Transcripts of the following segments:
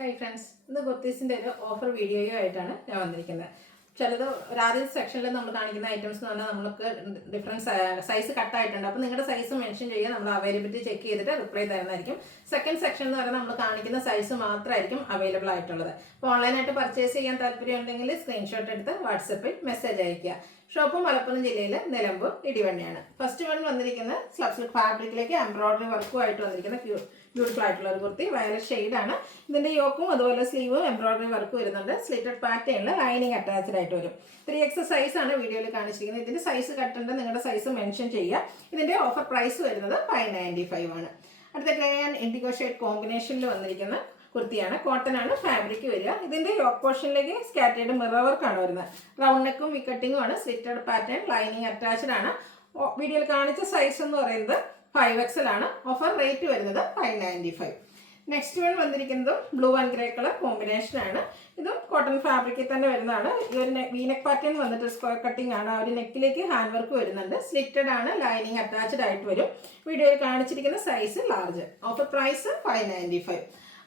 Hi friends, ഇന്ന് കുർത്തീസിൻ്റെ ഒരു offer വീഡിയോയും ആയിട്ടാണ് ഞാൻ വന്നിരിക്കുന്നത്. ചിലത് ആദ്യ സെക്ഷനിൽ നമ്മൾ കാണിക്കുന്ന ഐറ്റംസ് എന്ന് പറഞ്ഞാൽ നമുക്ക് ഡിഫറൻസ് സൈസ് കട്ടായിട്ടുണ്ട്. അപ്പോൾ നിങ്ങളുടെ സൈസ് മെൻഷൻ ചെയ്യുക, നമ്മൾ അവൈലബിലിറ്റി ചെക്ക് ചെയ്തിട്ട് റിപ്ലൈ തരുന്നതായിരിക്കും. സെക്കൻഡ് സെക്ഷൻ എന്ന് പറയുന്നത് നമ്മൾ കാണിക്കുന്ന സൈസ് മാത്രമായിരിക്കും അവൈലബിൾ ആയിട്ടുള്ളത്. അപ്പോൾ ഓൺലൈനായിട്ട് പർച്ചേസ് ചെയ്യാൻ താല്പര്യം ഉണ്ടെങ്കിൽ സ്ക്രീൻഷോട്ട് എടുത്ത് വാട്സപ്പിൽ മെസ്സേജ് അയയ്ക്കുക. ഷോപ്പ് മലപ്പുറം ജില്ലയിൽ നിലമ്പൂർ ഇടിവണ്ണിയാണ്. ഫസ്റ്റ് വൺ വന്നിരിക്കുന്നത് സ്ലബ് സിൽക്ക് ഫാബ്രിക്കിലേക്ക് എംബ്രോയിഡറി വർക്കുമായിട്ട് വന്നിരിക്കുന്ന ബ്യൂട്ടിഫുൾ ആയിട്ടുള്ള ഒരു കുർത്തി. വയലറ്റ് ഷെയ്ഡാണ്. ഇതിൻ്റെ യോക്കും അതുപോലെ സ്ലീവും എംബ്രോയിഡറി വർക്ക് വരുന്നുണ്ട്. സ്ലിറ്റഡ് പാറ്റേണിൽ ലൈനിങ് അറ്റാച്ച്ഡ് ആയിട്ട് വരും. 3X സൈസാണ് വീഡിയോയിൽ കാണിച്ചിരിക്കുന്നത്. ഇതിൻ്റെ സൈസ് കട്ടുണ്ട് നിങ്ങളുടെ സൈസ് മെൻഷൻ ചെയ്യുക. ഇതിൻ്റെ ഓഫർ പ്രൈസ് വരുന്നത് 595 ആണ്. അടുത്ത ഗ്രേ ആൻഡ് ഇൻഡിഗോ ഷെയ്ഡ് കോമ്പിനേഷനിൽ വന്നിരിക്കുന്ന കുർത്തിയാണ്. കോട്ടൺ ആണ് ഫാബ്രിക് വരിക. ഇതിൻ്റെ യോക്ക് പോർഷനിലേക്ക് സ്കാറ്റേർഡ് മിറർ വർക്കാണ് വരുന്നത്. റൗണ്ട് നെക്കും വിക്കട്ടിങ്ങും ആണ്. സ്ലിറ്റഡ് പാറ്റേൺ ലൈനിങ് അറ്റാച്ച്ഡ് ആണ്. വീഡിയോയിൽ കാണിച്ച സൈസ് എന്ന് പറയുന്നത് 5XL ആണ്. ഓഫർ റേറ്റ് വരുന്നത് 595. നെക്സ്റ്റ് വൺ വന്നിരിക്കുന്നതും blue and grey colour combination ആണ്. ഇതും കോട്ടൺ ഫാബ്രിക്കിൽ തന്നെ വരുന്നതാണ്. ഈ ഒരു വീനെക്ക് പാറ്റേൺ വന്നിട്ട് സ്ക്വയർ കട്ടിംഗ് ആണ്. ഒരു നെക്കിലേക്ക് ഹാൻഡ് വർക്ക് വരുന്നുണ്ട്. സ്ലിറ്റഡ് ആണ്. ലൈനിങ് അറ്റാച്ച്ഡ് ആയിട്ട് വരും. വീഡിയോയിൽ കാണിച്ചിരിക്കുന്ന സൈസ് ലാർജ്. Offer price 595.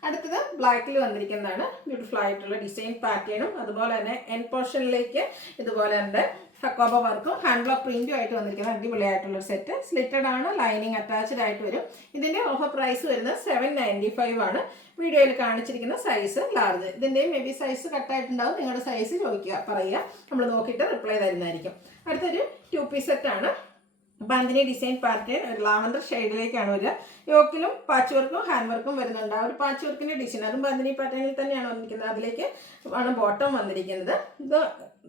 അടുത്തത് ബ്ലാക്കിൽ വന്നിരിക്കുന്നതാണ്. ബ്യൂട്ടിഫുൾ ആയിട്ടുള്ള ഡിസൈൻ പാറ്റേണും അതുപോലെ തന്നെ എൻ പോർഷനിലേക്ക് ഇതുപോലെ തന്നെ ഹക്കോബ വർക്കും ഹാൻഡ് ബ്ലോക്ക് പ്രിന്റും ആയിട്ട് വന്നിരിക്കുന്ന അടിപൊളിയായിട്ടുള്ളൊരു സെറ്റ്. സ്ലിറ്റഡ് ആണ്. ലൈനിങ് അറ്റാച്ച്ഡ് ആയിട്ട് വരും. ഇതിൻ്റെ ഓഫർ പ്രൈസ് വരുന്നത് 795 ആണ്. വീഡിയോയിൽ കാണിച്ചിരിക്കുന്ന സൈസ് ലാർജ്. ഇതിൻ്റെയും മേ ബി സൈസ് കട്ടായിട്ടുണ്ടാവും. നിങ്ങളുടെ സൈസ് പറയുക, നമ്മൾ നോക്കിയിട്ട് റിപ്ലൈ തരുന്നതായിരിക്കും. അടുത്തൊരു 2 പീസ് സെറ്റാണ്. ബാന്തിനി ഡിസൈൻ പാറ്റേൺ ഒരു ലാവൻഡർ ഷെയ്ഡിലേക്കാണ് വരിക. യോക്കിലും പാച്ച് വർക്കും ഹാൻഡ് വർക്കും വരുന്നുണ്ട്. ആ ഒരു പാച്ച് വർക്കിൻ്റെ ഡിസൈൻ അതും ബാന്തിനി പാറ്റേണിൽ തന്നെയാണ് വന്നിരിക്കുന്നത്. അതിലേക്ക് ആണ് ബോട്ടം വന്നിരിക്കുന്നത്. ഇത്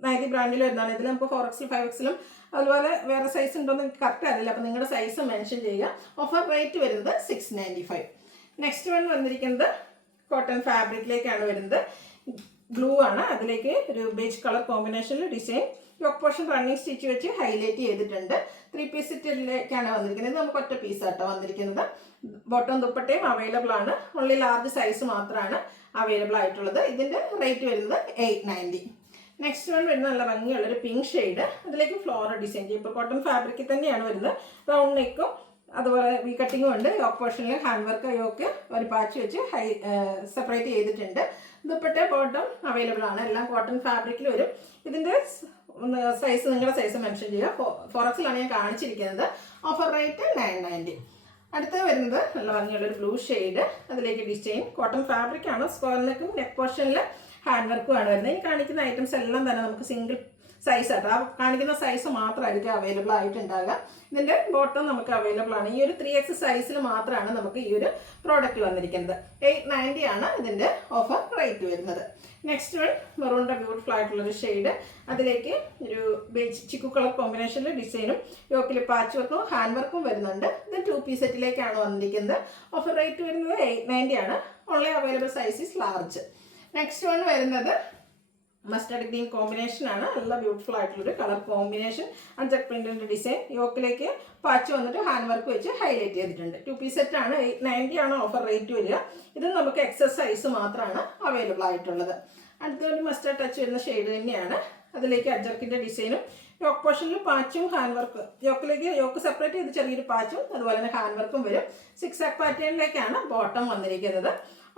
നൈതി ബ്രാൻഡിൽ വരുന്നതാണ്. ഇതിൽ നമുക്ക് 4XL 5XLും അതുപോലെ വേറെ സൈസ് ഉണ്ടോ എന്ന് എനിക്ക് കറക്റ്റ് അറിയില്ല. അപ്പോൾ നിങ്ങളുടെ സൈസ് മെൻഷൻ ചെയ്യുക. ഓഫർ റേറ്റ് വരുന്നത് 695. നെക്സ്റ്റ് വൺ വന്നിരിക്കുന്നത് കോട്ടൺ ഫാബ്രിക്കിലേക്കാണ് വരുന്നത്. ബ്ലൂ ആണ്. അതിലേക്ക് ഒരു ബേജ് കളർ കോമ്പിനേഷനിൽ design yoke portion running stitch വെച്ച് ഹൈലൈറ്റ് ചെയ്തിട്ടുണ്ട്. 3 പീസ് സെറ്റിലേക്കാണ് വന്നിരിക്കുന്നത്. ഇത് നമുക്ക് ഒറ്റ പീസാട്ടോ വന്നിരിക്കുന്നത്. ബോട്ടം ദുപ്പട്ടയും അവൈലബിൾ ആണ്. ഓൺലി ലാർജ് സൈസ് മാത്രമാണ് അവൈലബിൾ ആയിട്ടുള്ളത്. ഇതിൻ്റെ റേറ്റ് വരുന്നത് 890. നെക്സ്റ്റ് വൺ വരുന്നത് നല്ല ഭംഗിയുള്ളൊരു പിങ്ക് ഷെയ്ഡ്. അതിലേക്ക് ഫ്ലോറൽ ഡിസൈൻ ചെയ്യും. ഇപ്പോൾ കോട്ടൺ ഫാബ്രിക്കിൽ തന്നെയാണ് വരുന്നത്. റൗണ്ട് നെക്കും അതുപോലെ വി കട്ടിങ്ങും ഉണ്ട്. യോക്ക് പോർഷനിൽ ഹാൻഡ് വർക്ക് യോക്ക് ഒരു പാച്ച് വെച്ച് സെപ്പറേറ്റ് ചെയ്തിട്ടുണ്ട്. ദുപ്പട്ട ബോട്ടം അവൈലബിൾ ആണ്. എല്ലാം കോട്ടൺ ഫാബ്രിക്കിൽ വരും. ഇതിൻ്റെ സൈസ് നിങ്ങളുടെ സൈസ് മെൻഷൻ ചെയ്യുക. 4XL ആണ് ഞാൻ കാണിച്ചിരിക്കുന്നത്. Offer rate 990. അടുത്ത വരുന്നത് നല്ല ഭംഗിയുള്ളൊരു ബ്ലൂ ഷെയ്ഡ്. അതിലേക്ക് ഡിസൈൻ കോട്ടൺ ഫാബ്രിക് ആണ്. സ്ക്വയർ നെക്കും നെക്ക് പോർഷനിൽ ഹാൻഡ് വർക്കും ആണ് വരുന്നത്. ഈ കാണിക്കുന്ന ഐറ്റംസ് എല്ലാം തന്നെ നമുക്ക് സിംഗിൾ സൈസ് ആയിട്ട് ആ കാണിക്കുന്ന സൈസ് മാത്രമായിരിക്കും അവൈലബിൾ ആയിട്ടുണ്ടാകുക. ഇതിൻ്റെ ബോട്ടം നമുക്ക് അവൈലബിൾ ആണ്. ഈ ഒരു 3X സൈസിൽ മാത്രമാണ് നമുക്ക് ഈ ഒരു പ്രോഡക്റ്റ് വന്നിരിക്കുന്നത്. 890 ആണ് ഇതിൻ്റെ ഓഫർ റേറ്റ് വരുന്നത്. നെക്സ്റ്റ് വൺ മെറൂണിൻ്റെ ബ്യൂട്ടിഫുൾ ആയിട്ടുള്ളൊരു ഷെയ്ഡ്. അതിലേക്ക് ഒരു ബേജ് ചിക്കു കളർ കോമ്പിനേഷനിൽ ഡിസൈനും യോക്കിൽ പാച്ച് വർക്കും ഹാൻഡ് വർക്കും വരുന്നുണ്ട്. ഇത് 2 പീസ് സെറ്റിലേക്കാണ് വന്നിരിക്കുന്നത്. ഓഫർ റേറ്റ് വരുന്നത് 890 ആണ്. Only available size is large. Next one വരുന്നത് മസ്റ്റർഡ് ഗ്രീൻ കോമ്പിനേഷൻ ആണ്. നല്ല ബ്യൂട്ടിഫുൾ ആയിട്ടുള്ളൊരു കളർ കോമ്പിനേഷൻ. അഞ്ചക് പ്രിന്റിൻ്റെ ഡിസൈൻ യോക്കിലേക്ക് പാച്ച് വന്നിട്ട് ഹാൻഡ് വർക്ക് വെച്ച് ഹൈലൈറ്റ് ചെയ്തിട്ടുണ്ട്. 2 പീസ് സെറ്റ് ആണ്. 890 ആണ് ഓഫർ റേറ്റ് വരിക. ഇത് നമുക്ക് എക്സസ് സൈസ് മാത്രമാണ് അവൈലബിൾ ആയിട്ടുള്ളത്. അടുത്തൊരു മസ്റ്റർഡ് ടച്ച് വരുന്ന ഷെയ്ഡ് തന്നെയാണ്. അതിലേക്ക് അജർക്കിൻ്റെ ഡിസൈനും യോക്ക് പോർഷനിൽ പാച്ചും ഹാൻഡ് വർക്ക് യോക്കിലേക്ക് യോക്ക് സെപ്പറേറ്റ് ചെയ്ത് ചെറിയൊരു പാച്ചും അതുപോലെ തന്നെ ഹാൻഡ് വർക്കും വരും. 6 പാറ്റേണിലേക്കാണ് ബോട്ടം വന്നിരിക്കുന്നത്.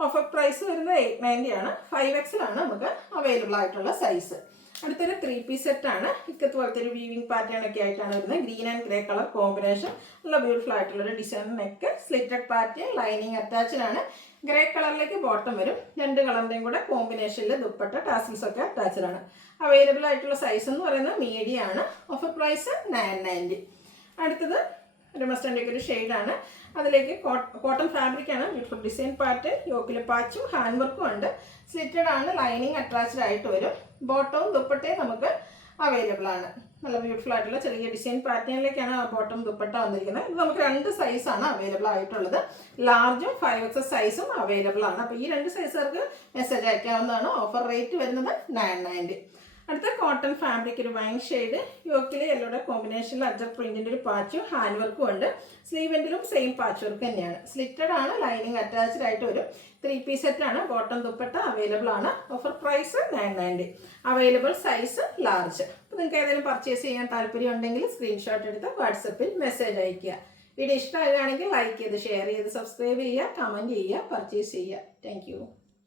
ഓഫർ പ്രൈസ് വരുന്നത് 890 ആണ്. 5XL ആണ് നമുക്ക് അവൈലബിൾ ആയിട്ടുള്ള സൈസ്. അടുത്തൊരു 3 പീസ് സെറ്റാണ്. ഇക്കത്ത് പോലത്തെ ഒരു വീവിംഗ് പാറ്റേൺ ഒക്കെ ആയിട്ടാണ് വരുന്നത്. Green and grey colour combination. നല്ല ബ്യൂട്ടിഫുൾ ആയിട്ടുള്ളൊരു design neck. Slitted pattern lining attached ആണ്. ഗ്രേ കളറിലേക്ക് ബോട്ടം വരും. 2 കളറിൻ്റെയും കൂടെ കോമ്പിനേഷനിൽ ദുപ്പട്ട ടാസിൽസ് ഒക്കെ അറ്റാച്ച്ഡ് ആണ്. അവൈലബിൾ ആയിട്ടുള്ള സൈസ് എന്ന് പറയുന്നത് മീഡിയം ആണ്. Offer price 990. അടുത്തത് ഒരു മസ്റ്റർഡിൻ്റെ ഒരു ഷെയ്ഡാണ്. അതിലേക്ക് കോട്ടൺ ഫാബ്രിക് ആണ്. ബ്യൂട്ടിഫുൾ ഡിസൈൻ പാറ്റേൺ യോക്കിൽ പാച്ചും ഹാൻഡ് വർക്കും ഉണ്ട്. സ്ലിറ്റഡ് ആണ്. ലൈനിങ് അറ്റാച്ച്ഡ് ആയിട്ട് വരും. ബോട്ടവും ദുപ്പട്ടയും നമുക്ക് അവൈലബിൾ ആണ്. നല്ല ബ്യൂട്ടിഫുൾ ആയിട്ടുള്ള ചെറിയ ഡിസൈൻ പാറ്റേണിലേക്കാണ് ആ ബോട്ടം ദുപ്പട്ട വന്നിരിക്കുന്നത്. ഇത് നമുക്ക് 2 സൈസാണ് അവൈലബിൾ ആയിട്ടുള്ളത്. ലാർജും 5XL സൈസും അവൈലബിൾ ആണ്. അപ്പോൾ ഈ 2 സൈസുകാർക്ക് മെസ്സേജ് അയക്കാവുന്നതാണ്. ഓഫർ റേറ്റ് വരുന്നത് 990. അടുത്ത കോട്ടൺ ഫാബ്രിക് ഒരു വൈൻ ഷെയ്ഡ്. യോക്കിൽ യെല്ലോയുടെ കോമ്പിനേഷനിൽ അജർ പ്രിന്റിൻ്റെ ഒരു പാച്ചും ഹാൻഡ് വർക്കും ഉണ്ട്. സ്ലീവെൻറ്റിലും സെയിം പാച്ച് വർക്ക് തന്നെയാണ്. സ്ലിറ്റഡ് ആണ്. ലൈനിങ് അറ്റാച്ച്ഡ് ആയിട്ട് വരും. 3 പീസ് സെറ്റാണ്. ബോട്ടം ദുപ്പട്ട അവൈലബിൾ ആണ്. Offer price 990. Available size large. അപ്പോൾ നിങ്ങൾക്ക് ഏതെങ്കിലും പർച്ചേസ് ചെയ്യാൻ താല്പര്യം ഉണ്ടെങ്കിൽ സ്ക്രീൻഷോട്ട് എടുത്ത് വാട്സപ്പിൽ മെസ്സേജ് അയയ്ക്കുക. വീഡിയോ ഇഷ്ടമാകുകയാണെങ്കിൽ ലൈക്ക് ചെയ്ത് ഷെയർ ചെയ്ത് സബ്സ്ക്രൈബ് ചെയ്യുക, കമൻറ്റ് ചെയ്യുക, പർച്ചേസ് ചെയ്യുക. താങ്ക്